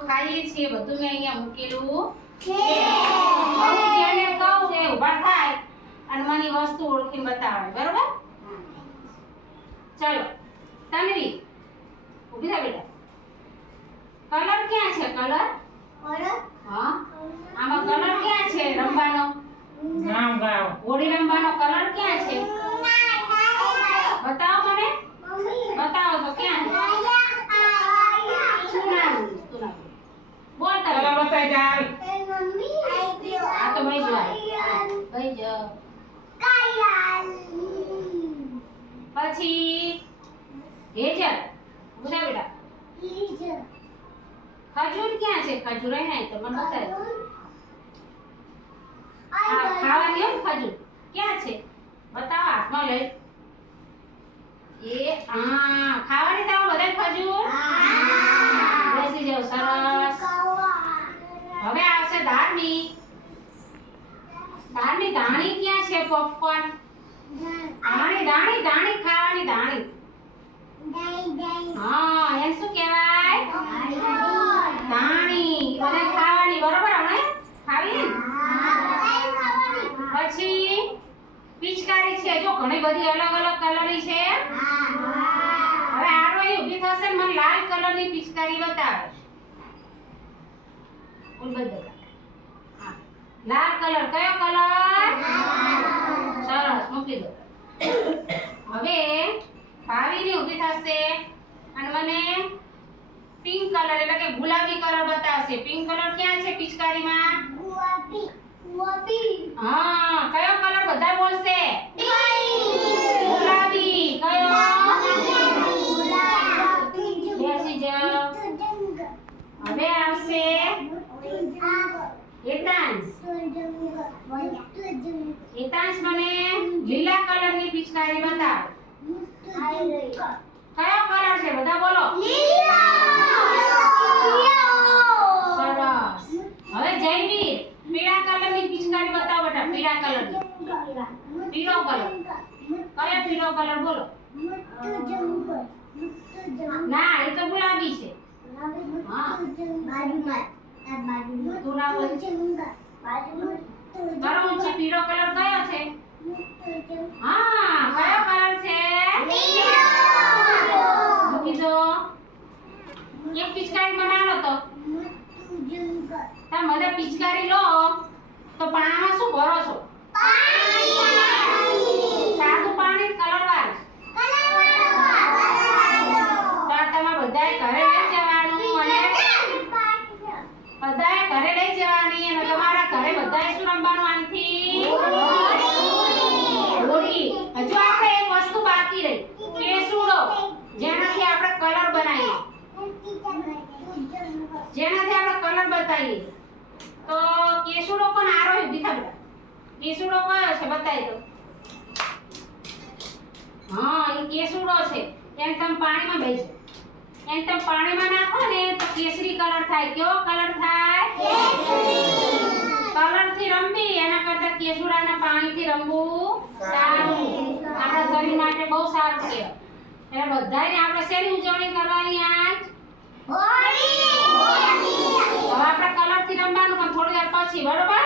કરીએ છીએ બધું મેં અહીંયા મૂકેલું. છે હું જેને કહું એ ઊભા થાય અને મને વસ્તુ ઓળખીને બતાવે બરોબર? ચલો તન્વી ઊભી થા બેટા. કલર ક્યાં છે કલર હા આમાં કલર ક્યાં છે રમવાનો? નામ ગાઓ હોળી રમવાનો કલર ક્યાં છે? બતાવો મને બતાવો તો ક્યાં છે શું નામ તું નામ બોલ આ તો ભાઈ જો ભાઈ જો. પછી હેજર. બોલા બેટા ખજૂર ક્યાં છે? ખજૂર અહીં તો મને બતાય આ ખાવાની એમ ખજૂર. ક્યાં છે? બતાવો હાથમાં લઈ એ આ ખાવાની તાવ બધા ખજૂર બેસી જાવ સરસ હવે ધારની ધારની ધાણી ક્યાં છે પોપકોર્ન ધાણી ધાણી ધાણી ખાવાની ધાણી હા, એમ શું કહેવાય? ધાણી બધા ખાવાની, બરોબર હમણે ખાવી? પછી પિચકારી છે. જો ઘણી બધી અલગ અલગ કલરની છે. હવે આરો એ ઊભી થશે મને લાલ કલરની પિચકારી બતાવે. બોલ બધું. લાલ કલર કયો કલર? સરસ મૂકી દો. હવે ભાવીની ઊભી થશે અને મને પિંક કલર એટલે કે ગુલાબી કલર બતાવશે. પિંક કલર ક્યાં છે પિચકારીમાં? હા કયો કલર બધા બોલશે? ગુલાબી. કયો? બેસી જાવ હવે આવશે એતાંશ એતાંશ મને લીલા કલરની પિચકારી બતાવ. કયો કલર છે? બધા બોલો. હવે જયવીર, પીળા કલરની પિચકારી બતાવો બેટા, પીળા કલરની પીળો કલર કયો પીળો કલર બોલો? ના, એ તો ગુલાબી છે. હા. ના ઊંચી પીળો કલર કયો છે? હા કયો કલર છે? મૂકી દો. એક પિચકારી બનાવો તો. તમે બધા પિચકારી લો. તો પાણામાં શું ભરો છો? સાદું પાણી કલર વાળું તો આ તમારે બધાએ ઘરે લઈ જવાનું અને બધાએ ઘરે લઈ જવાની અને તમારા બધાએ શું રમવાનું આનથી? હોળી. હજુ આપણે એક વસ્તુ બાકી રહી. કેસુડો, જેનાથી આપણે કલર બનાવીએ. જેનાથી આપણે કલર બતાવીએ. તો કેસુડો પણ આરો હે બીજા બેટા. કેસુડો કયો છે, બતાવી દો. હા એ કેસુડો છે. એમ તમે પાણીમાં બેસજો એમ તમે પાણીમાં નાખો ને, તો કેસરી કલર થાય. કેવો કલર થાય? કલર કેસુડાના પાણીથી રમવું સારું. આપણા શરીર માટે બહુ સારું છે. એટલે બધાને આપણે શેની ઉજવણી કરવાની આજ? હવે આપણે કલરથી રમવાનું પણ થોડી વાર પછી બરોબર?